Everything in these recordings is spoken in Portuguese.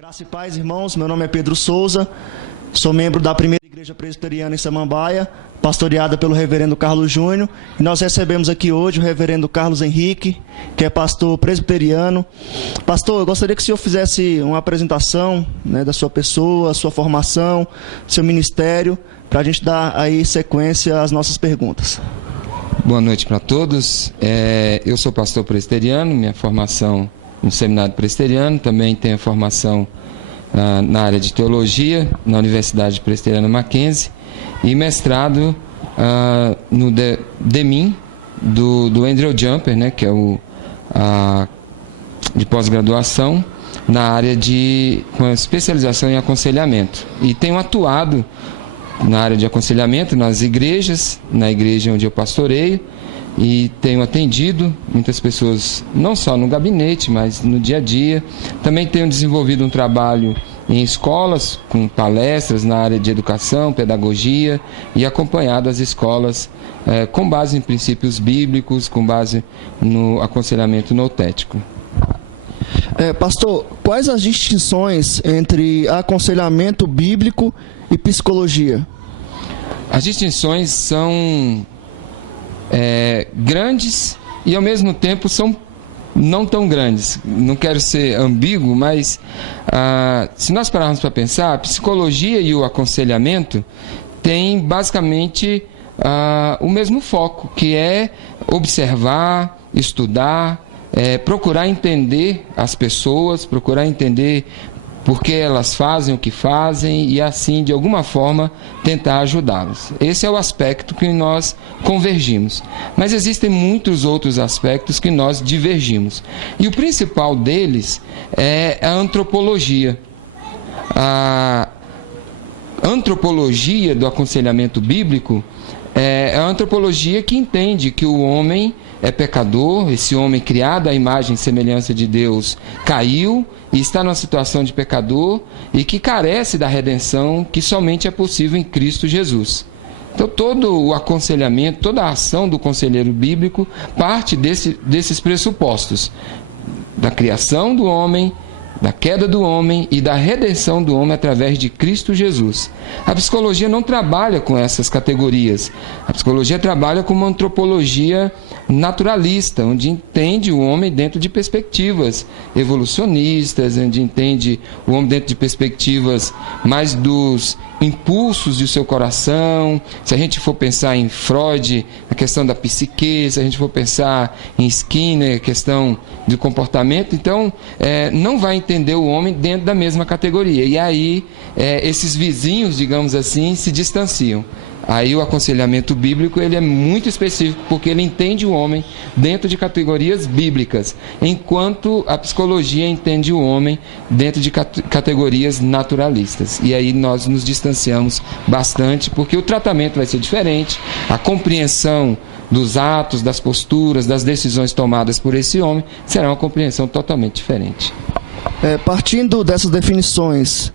Graça e paz, irmãos. Meu nome é Pedro Souza, sou membro da Primeira Igreja Presbiteriana em Samambaia, pastoreada pelo reverendo Carlos Júnior. E nós recebemos aqui hoje o reverendo Carlos Henrique, que é pastor presbiteriano. Pastor, eu gostaria que o senhor fizesse uma apresentação, da sua pessoa, sua formação, seu ministério, para a gente dar aí sequência às nossas perguntas. Boa noite para todos. Eu sou pastor presbiteriano, minha formação no seminário presbiteriano, também tenho formação na área de teologia na Universidade Presbiteriana Mackenzie e mestrado no DEMIN do Andrew Jumper, que é de pós-graduação na área com especialização em aconselhamento, e tenho atuado na área de aconselhamento nas igrejas, na igreja onde eu pastoreio, e tenho atendido muitas pessoas, não só no gabinete, mas no dia a dia. Também tenho desenvolvido um trabalho em escolas, com palestras na área de educação, pedagogia, e acompanhado as escolas com base em princípios bíblicos, com base no aconselhamento noutético. Pastor, quais as distinções entre aconselhamento bíblico e psicologia? As distinções são grandes e ao mesmo tempo são não tão grandes. Não quero ser ambíguo, mas se nós pararmos para pensar, a psicologia e o aconselhamento têm basicamente o mesmo foco, que é observar, estudar, procurar entender as pessoas, procurar entender por que elas fazem o que fazem e assim, de alguma forma, tentar ajudá-las. Esse é o aspecto que nós convergimos. Mas existem muitos outros aspectos que nós divergimos. E o principal deles é a antropologia. A antropologia do aconselhamento bíblico é a antropologia que entende que o homem é pecador, esse homem criado à imagem e semelhança de Deus caiu e está numa situação de pecador e que carece da redenção que somente é possível em Cristo Jesus. Então todo o aconselhamento, toda a ação do conselheiro bíblico parte desses pressupostos, da criação do homem, da queda do homem e da redenção do homem através de Cristo Jesus. A psicologia não trabalha com essas categorias. A psicologia trabalha com uma antropologia naturalista, onde entende o homem dentro de perspectivas evolucionistas, onde entende o homem dentro de perspectivas mais dos impulsos do seu coração. Se a gente for pensar em Freud, a questão da psique, se a gente for pensar em Skinner, a questão do comportamento, então não vai entender o homem dentro da mesma categoria. E aí esses vizinhos, digamos assim, se distanciam. Aí o aconselhamento bíblico ele é muito específico, porque ele entende o homem dentro de categorias bíblicas, enquanto a psicologia entende o homem dentro de categorias naturalistas. E aí nós nos distanciamos bastante, porque o tratamento vai ser diferente, a compreensão dos atos, das posturas, das decisões tomadas por esse homem será uma compreensão totalmente diferente. Partindo dessas definições,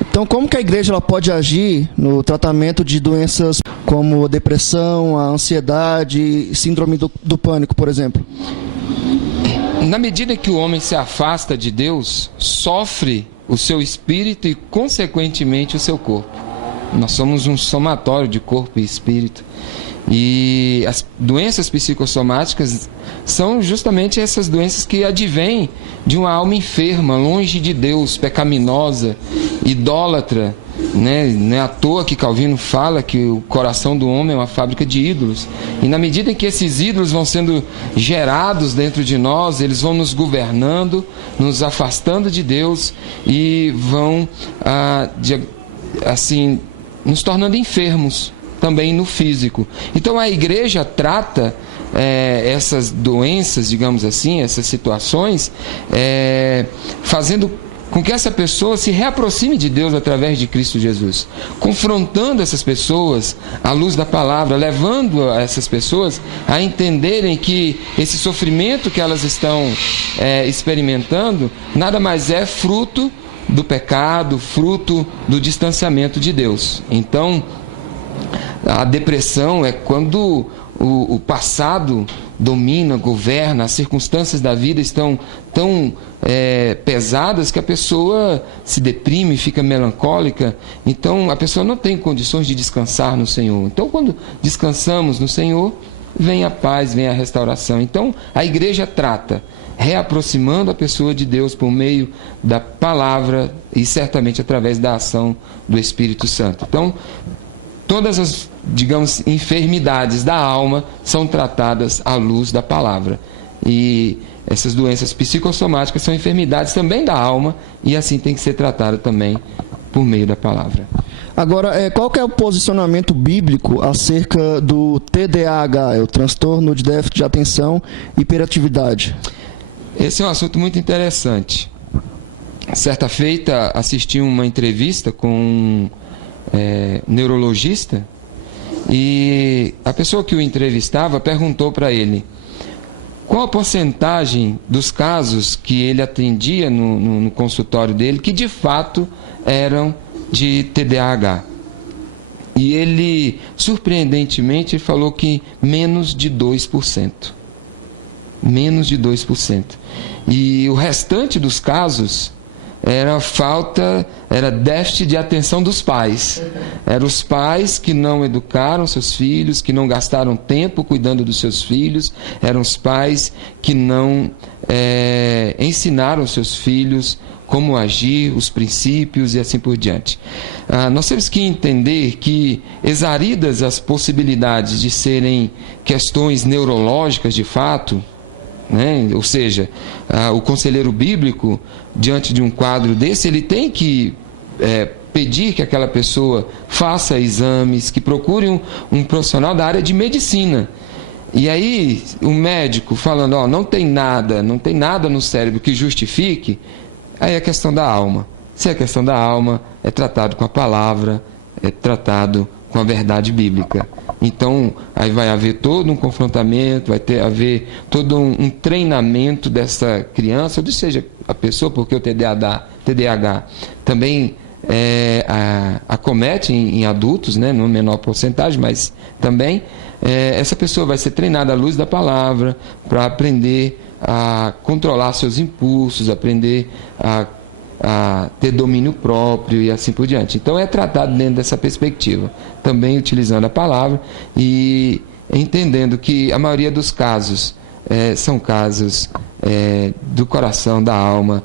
então como que a igreja ela pode agir no tratamento de doenças como a depressão, a ansiedade, síndrome do pânico, por exemplo? Na medida que o homem se afasta de Deus, sofre o seu espírito e, consequentemente, o seu corpo. Nós somos um somatório de corpo e espírito. E as doenças psicossomáticas são justamente essas doenças que advêm de uma alma enferma, longe de Deus, pecaminosa, idólatra. Não é à toa que Calvino fala que o coração do homem é uma fábrica de ídolos. E na medida em que esses ídolos vão sendo gerados dentro de nós, eles vão nos governando, nos afastando de Deus e vão nos tornando enfermos também no físico. Então a igreja trata essas doenças, digamos assim, essas situações, fazendo com que essa pessoa se reaproxime de Deus através de Cristo Jesus, confrontando essas pessoas à luz da palavra, levando essas pessoas a entenderem que esse sofrimento que elas estão experimentando nada mais é fruto do pecado, fruto do distanciamento de Deus. Então, a depressão é quando o passado domina, governa, as circunstâncias da vida estão tão pesadas que a pessoa se deprime, fica melancólica. Então a pessoa não tem condições de descansar no Senhor. Então, quando descansamos no Senhor, vem a paz, vem a restauração. Então a igreja trata reaproximando a pessoa de Deus por meio da palavra e certamente através da ação do Espírito Santo. Então, todas as, digamos, enfermidades da alma são tratadas à luz da palavra. E essas doenças psicossomáticas são enfermidades também da alma e assim tem que ser tratada também por meio da palavra. Agora, qual que é o posicionamento bíblico acerca do TDAH, o transtorno de déficit de atenção e hiperatividade? Esse é um assunto muito interessante. Certa feita, assisti uma entrevista com um neurologista e a pessoa que o entrevistava perguntou para ele qual a porcentagem dos casos que ele atendia no consultório dele que de fato eram de TDAH. E ele, surpreendentemente, falou que menos de 2%. Menos de 2%. E o restante dos casos era déficit de atenção dos pais. Eram os pais que não educaram seus filhos, que não gastaram tempo cuidando dos seus filhos, eram os pais que não ensinaram seus filhos como agir, os princípios e assim por diante. Nós temos que entender que, exaridas as possibilidades de serem questões neurológicas de fato, né? Ou seja, o conselheiro bíblico, diante de um quadro desse, ele tem que pedir que aquela pessoa faça exames, que procure um profissional da área de medicina. E aí, o médico falando, não tem nada no cérebro que justifique, aí é a questão da alma. Se é a questão da alma, é tratado com a palavra, é tratado com a verdade bíblica. Então, aí vai haver todo um confrontamento, vai haver todo um treinamento dessa criança, ou seja, a pessoa, porque o TDAH também acomete em adultos, né, numa menor porcentagem, mas também essa pessoa vai ser treinada à luz da palavra para aprender a controlar seus impulsos, aprender a ter domínio próprio e assim por diante. Então é tratado dentro dessa perspectiva, também utilizando a palavra e entendendo que a maioria dos casos são casos do coração, da alma,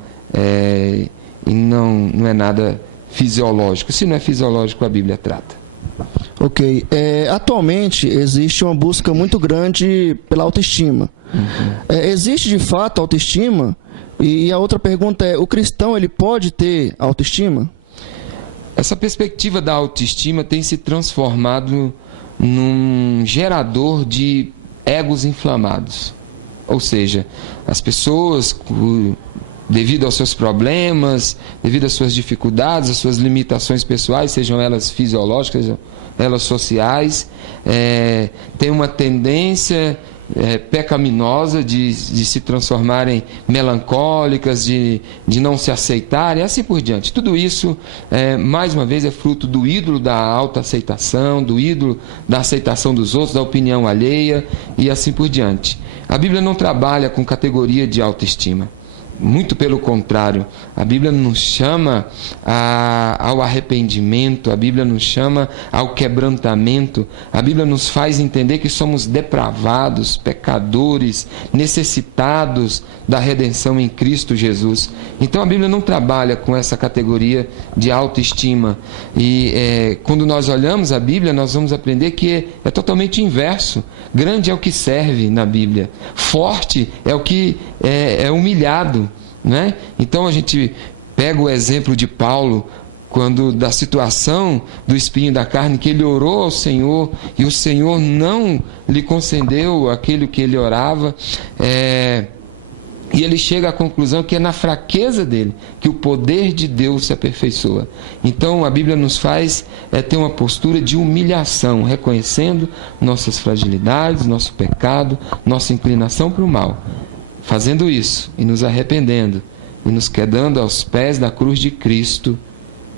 e não é nada fisiológico. Se não é fisiológico, a Bíblia trata. Ok. Atualmente existe uma busca muito grande pela autoestima. Existe de fato autoestima? E a outra pergunta é, o cristão ele pode ter autoestima? Essa perspectiva da autoestima tem se transformado num gerador de egos inflamados. Ou seja, as pessoas, devido aos seus problemas, devido às suas dificuldades, às suas limitações pessoais, sejam elas fisiológicas, sejam elas sociais, têm uma tendência pecaminosa de se transformarem melancólicas, de não se aceitarem, e assim por diante. Tudo isso, mais uma vez, é fruto do ídolo da autoaceitação, do ídolo da aceitação dos outros, da opinião alheia e assim por diante. A Bíblia não trabalha com categoria de autoestima. Muito pelo contrário, a Bíblia nos chama ao arrependimento, a Bíblia nos chama ao quebrantamento, a Bíblia nos faz entender que somos depravados, pecadores, necessitados da redenção em Cristo Jesus. Então a Bíblia não trabalha com essa categoria de autoestima. E quando nós olhamos a Bíblia, nós vamos aprender que é totalmente inverso. Grande é o que serve na Bíblia, forte é o que é humilhado. Né? Então a gente pega o exemplo de Paulo, quando da situação do espinho da carne, que ele orou ao Senhor e o Senhor não lhe concedeu aquilo que ele orava, e ele chega à conclusão que é na fraqueza dele que o poder de Deus se aperfeiçoa. Então a Bíblia nos faz ter uma postura de humilhação, reconhecendo nossas fragilidades, nosso pecado, nossa inclinação para o mal. Fazendo isso e nos arrependendo e nos quedando aos pés da cruz de Cristo,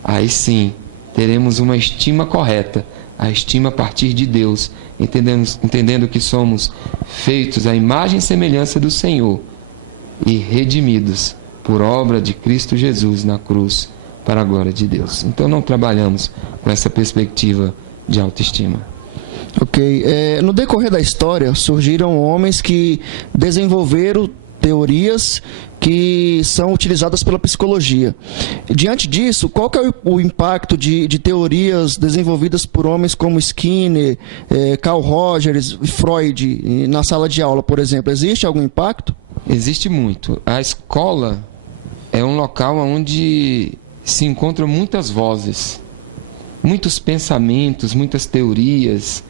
aí sim teremos uma estima correta, a estima a partir de Deus, entendendo que somos feitos à imagem e semelhança do Senhor e redimidos por obra de Cristo Jesus na cruz para a glória de Deus. Então não trabalhamos com essa perspectiva de autoestima. Ok. No decorrer da história, surgiram homens que desenvolveram teorias que são utilizadas pela psicologia. Diante disso, qual que é o impacto de teorias desenvolvidas por homens como Skinner, Carl Rogers, Freud, na sala de aula, por exemplo? Existe algum impacto? Existe muito. A escola é um local onde se encontram muitas vozes, muitos pensamentos, muitas teorias,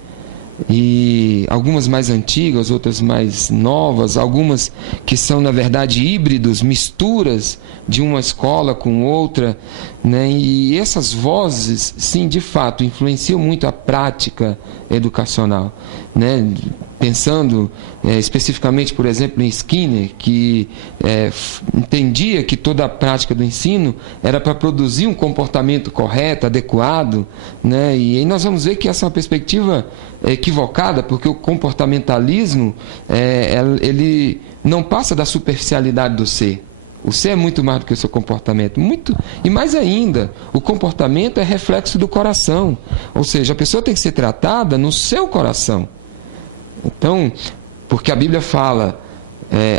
e algumas mais antigas, outras mais novas, algumas que são na verdade híbridos, misturas de uma escola com outra, né? E essas vozes, sim, de fato, influenciam muito a prática educacional, né? Pensando especificamente, por exemplo, em Skinner, que entendia que toda a prática do ensino era para produzir um comportamento correto, adequado, né? E aí nós vamos ver que essa é uma perspectiva equivocada, porque o comportamentalismo ele não passa da superficialidade do ser. O ser é muito mais do que o seu comportamento. E mais ainda, o comportamento é reflexo do coração. Ou seja, a pessoa tem que ser tratada no seu coração. Então, porque a Bíblia fala,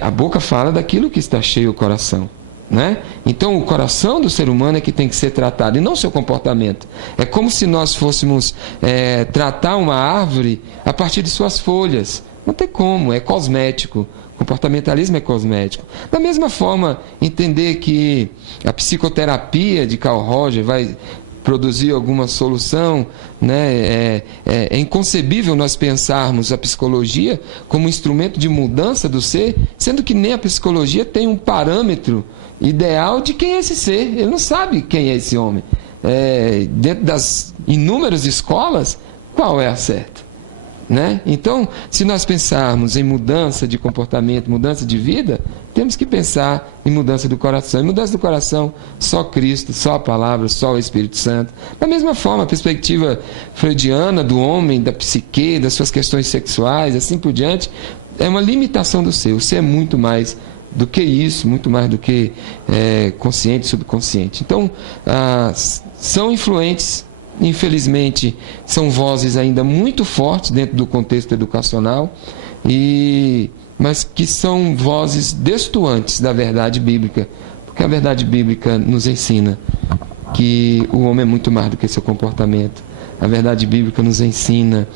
a boca fala daquilo que está cheio o coração, né? Então o coração do ser humano é que tem que ser tratado, e não o seu comportamento. É como se nós fôssemos tratar uma árvore a partir de suas folhas. Não tem como, é cosmético. Comportamentalismo é cosmético. Da mesma forma, entender que a psicoterapia de Carl Rogers vai produzir alguma solução, né? É inconcebível nós pensarmos a psicologia como instrumento de mudança do ser, sendo que nem a psicologia tem um parâmetro ideal de quem é esse ser. Ele não sabe quem é esse homem. Dentro das inúmeras escolas, qual é a certa? Né? Então, se nós pensarmos em mudança de comportamento, mudança de vida, temos que pensar em mudança do coração. E mudança do coração, só Cristo, só a palavra, só o Espírito Santo. Da mesma forma, a perspectiva freudiana do homem, da psique, das suas questões sexuais, assim por diante, é uma limitação do ser. O ser é muito mais do que isso, muito mais do que consciente e subconsciente. Então, são influentes. Infelizmente, são vozes ainda muito fortes dentro do contexto educacional, mas que são vozes destoantes da verdade bíblica, porque a verdade bíblica nos ensina que o homem é muito mais do que seu comportamento. A verdade bíblica nos ensina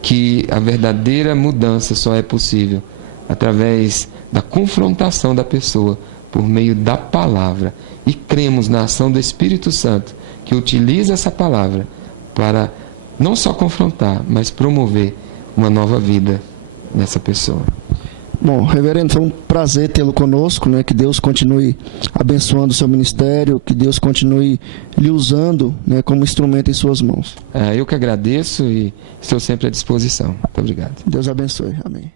que a verdadeira mudança só é possível através da confrontação da pessoa por meio da palavra. E cremos na ação do Espírito Santo, que utiliza essa palavra para não só confrontar, mas promover uma nova vida nessa pessoa. Bom, reverendo, foi um prazer tê-lo conosco, né? Que Deus continue abençoando o seu ministério, que Deus continue lhe usando, né, como instrumento em suas mãos. Eu que agradeço e estou sempre à disposição. Muito obrigado. Deus abençoe. Amém.